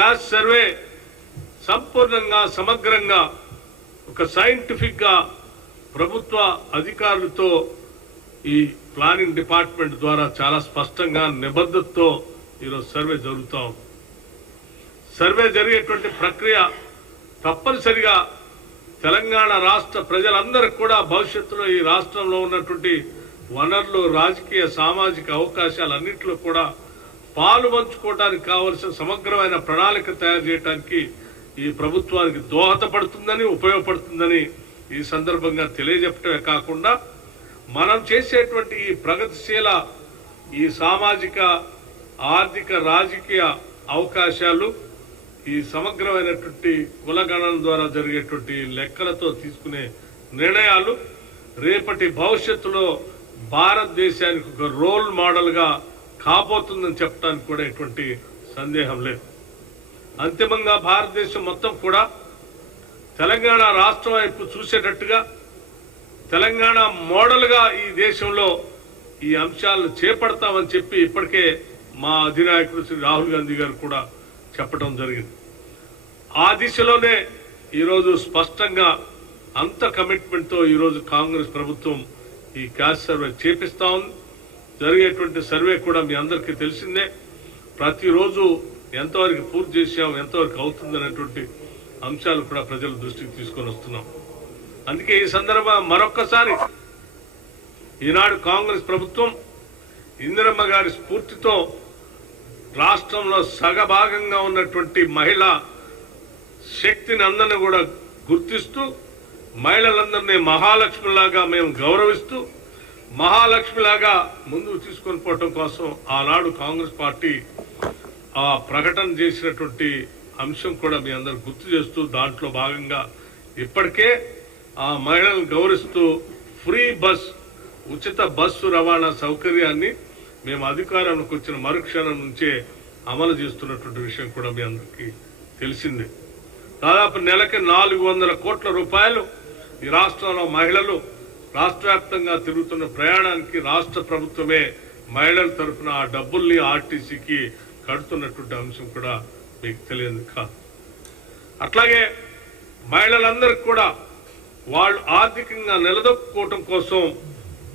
Caste survey సంపూర్ణంగా సమగ్రంగా ఒక సైంటిఫిక్ గా ప్రభుత్వ అధికారులతో ఈ ప్లానింగ్ డిపార్ట్మెంట్ ద్వారా చాలా స్పష్టంగా నిబద్ధతతో ఈరోజు సర్వే జరుగుతాం. సర్వే జరిగేటువంటి ప్రక్రియ తప్పనిసరిగా తెలంగాణ రాష్ట్ర ప్రజలందరికీ కూడా భవిష్యత్తులో ఈ రాష్ట్రంలో ఉన్నటువంటి వనరులు, రాజకీయ సామాజిక అవకాశాలన్నింటిలో కూడా పాలు పంచుకోవడానికి కావలసిన సమగ్రమైన ప్రణాళిక తయారు చేయడానికి ఈ ప్రభుత్వానికి దోహదపడుతుందని, ఉపయోగపడుతుందని ఈ సందర్భంగా తెలియజెప్పటమే కాకుండా మనం చేసేటువంటి ఈ ప్రగతిశీల ఈ సామాజిక, ఆర్థిక, రాజకీయ అవకాశాలు ఈ సమగ్రమైనటువంటి కులగణన ద్వారా జరిగేటువంటి లెక్కలతో తీసుకునే నిర్ణయాలు రేపటి భవిష్యత్తులో భారతదేశానికి ఒక రోల్ మోడల్గా కాబోతుందని చెప్పడానికి కూడా ఎటువంటి సందేహం లేదు. అంతిమంగా భారతదేశం మొత్తం కూడా తెలంగాణ రాష్ట్రం వైపు చూసేటట్టుగా, తెలంగాణ మోడల్గా ఈ దేశంలో ఈ అంశాలను చేపడతామని చెప్పి ఇప్పటికే మా అధినాయకుడు శ్రీ రాహుల్ గాంధీ గారు కూడా చెప్పడం జరిగింది. ఆ దిశలోనే ఈరోజు స్పష్టంగా అంత కమిట్మెంట్తో ఈరోజు కాంగ్రెస్ ప్రభుత్వం ఈ క్యాస్ట్ సర్వే చేపిస్తా ఉంది. జరిగేటువంటి సర్వే కూడా మీ అందరికీ తెలిసిందే. ప్రతిరోజు ఎంతవరకు పూర్తి చేసాం, ఎంతవరకు అవుతుందనేటువంటి అంశాలు కూడా ప్రజల దృష్టికి తీసుకొని వస్తున్నాం. అందుకే ఈ సందర్భంగా మరొక్కసారి ఈనాడు కాంగ్రెస్ ప్రభుత్వం ఇందిరమ్మ గారి స్ఫూర్తితో రాష్ట్రంలో సగభాగంగా ఉన్నటువంటి మహిళా శక్తిని అందరినీ కూడా గుర్తిస్తూ, మహిళలందరినీ మహాలక్ష్మిలాగా మేము గౌరవిస్తూ, మహాలక్ష్మిలాగా ముందుకు తీసుకొని పోవటం కోసం ఆనాడు కాంగ్రెస్ పార్టీ ఆ ప్రకటన చేసినటువంటి అంశం కూడా మీ అందరు గుర్తు చేస్తూ, దాంట్లో భాగంగా ఇప్పటికే ఆ మహిళలను గౌరవిస్తూ ఫ్రీ బస్, ఉచిత బస్సు రవాణా సౌకర్యాన్ని మేము అధికారంలోకి వచ్చిన మరుక్షణం నుంచే అమలు చేస్తున్నటువంటి విషయం కూడా మీ అందరికీ తెలిసిందే. దాదాపు నెలకి 400 కోట్ల రూపాయలు ఈ రాష్ట్రంలో మహిళలు రాష్ట్ర వ్యాప్తంగా తిరుగుతున్న ప్రయాణానికి రాష్ట్ర ప్రభుత్వమే మహిళల తరఫున ఆ డబ్బుల్ని ఆర్టీసీకి కడుతున్నటువంటి అంశం కూడా మీకు తెలియదు కాదు. అట్లాగే మహిళలందరికీ కూడా వాళ్ళు ఆర్థికంగా నిలదొక్కుకోవటం కోసం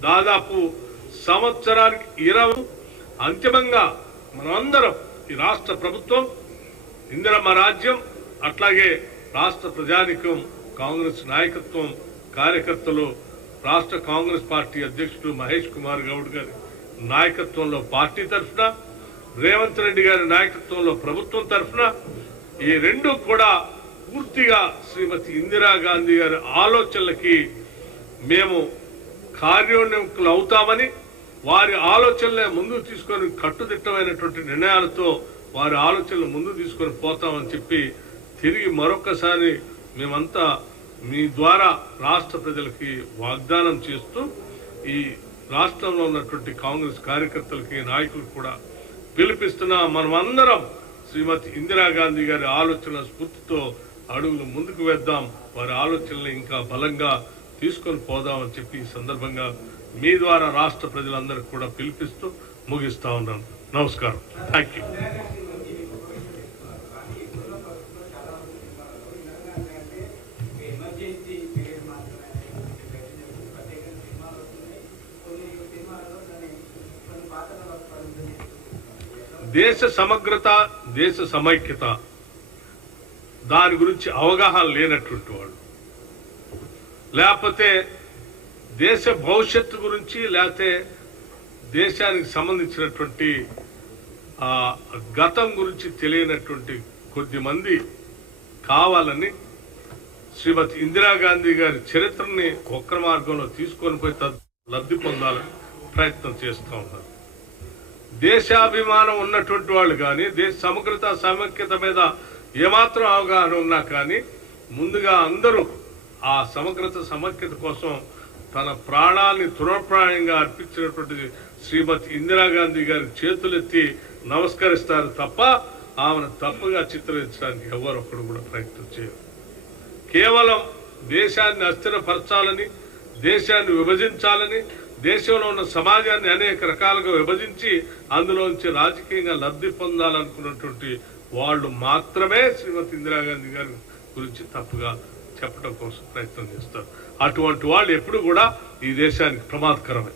దాదాపు సంవత్సరానికి 20 అంతిమంగా మనమందరం ఈ రాష్ట్ర ప్రభుత్వం, ఇందిరమ్మ రాజ్యం, అట్లాగే రాష్ట్ర ప్రజానికం, కాంగ్రెస్ నాయకత్వం, కార్యకర్తలు, రాష్ట్ర కాంగ్రెస్ పార్టీ అధ్యక్షుడు మహేష్ కుమార్ గౌడ్ గారి నాయకత్వంలో పార్టీ తరఫున, రేవంత్ రెడ్డి గారి నాయకత్వంలో ప్రభుత్వం తరఫున ఈ రెండు కూడా పూర్తిగా శ్రీమతి ఇందిరాగాంధీ గారి ఆలోచనలకి మేము కార్యోన్ముఖులు అవుతామని, వారి ఆలోచనలే ముందుకు తీసుకొని కట్టుదిట్టమైనటువంటి నిర్ణయాలతో వారి ఆలోచనలు ముందుకు తీసుకొని పోతామని చెప్పి తిరిగి మరొకసారి మేమంతా మీ ద్వారా రాష్ట్ర ప్రజలకి వాగ్దానం చేస్తూ ఈ రాష్ట్రంలో ఉన్నటువంటి కాంగ్రెస్ కార్యకర్తలకి, నాయకులకు కూడా పిలిపిస్తున్నా మనమందరం శ్రీమతి ఇందిరాగాంధీ గారి ఆలోచనల స్ఫూర్తితో అడుగులు ముందుకు వేద్దాం, వారి ఆలోచనలు ఇంకా బలంగా తీసుకొని పోదామని చెప్పి ఈ సందర్భంగా మీ ద్వారా రాష్ట్ర ప్రజలందరికీ కూడా పిలిపిస్తూ ముగిస్తా ఉన్నాను. నమస్కారం. Thank you. దేశ సమగ్రత, దేశ సమైక్యత, దాని గురించి అవగాహన లేనటువంటి వాళ్ళు, లేకపోతే దేశ భవిష్యత్తు గురించి, లేకపోతే దేశానికి సంబంధించినటువంటి గతం గురించి తెలియనటువంటి కొద్ది మంది కావాలని శ్రీమతి ఇందిరాగాంధీ గారి చరిత్రని వక్ర మార్గంలో తీసుకొని పోయి లబ్ధి పొందాలని ప్రయత్నం చేస్తూ ఉన్నారు. దేశాభిమానం ఉన్నటువంటి వాళ్ళు కానీ, దేశ సమగ్రత సమైక్యత మీద ఏమాత్రం అవగాహన ఉన్నా కానీ ముందుగా అందరూ ఆ సమగ్రత సమైక్యత కోసం తన ప్రాణాన్ని తృణప్రాయంగా అర్పించినటువంటి శ్రీమతి ఇందిరాగాంధీ గారి చేతులెత్తి నమస్కరిస్తారు తప్ప ఆమెను తప్పుగా చిత్రించడానికి ఎవరొక్కడు కూడా ప్రయత్నం చేయరు. కేవలం దేశాన్ని అస్థిరపరచాలని, దేశాన్ని విభజించాలని, దేశంలో ఉన్న సమాజాన్ని అనేక రకాలుగా విభజించి అందులోంచి రాజకీయంగా లబ్ధి పొందాలనుకున్నటువంటి వాళ్ళు మాత్రమే శ్రీమతి ఇందిరాగాంధీ గారి గురించి తప్పుగా చెప్పడం కోసం ప్రయత్నం చేస్తారు. అటువంటి వాళ్ళు ఎప్పుడు కూడా ఈ దేశానికి ప్రమాదకరమే.